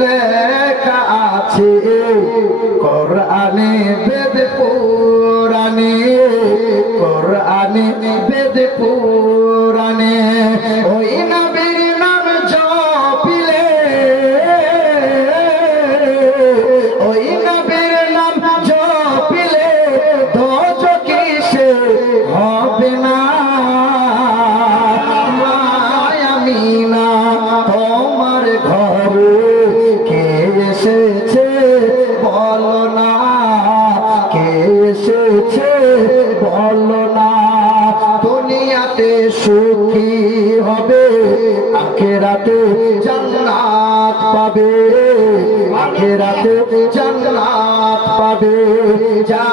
লেখা আছে কোরআনে বেদ পুরাণে, কোরআনে বেদ পুরাণে। ওই নবীর নাম জপিলে, ওই নবীর নাম জপিলে দোজখে সে হবে না। আমিনা তোমার ঘরে কে এসেছে বলো না, কে এসেছে বলো না। দুনিয়াতে সুখী হবে, আখিরাতে জান্নাত পাবে, আখিরাতে জান্নাত পাবে। যা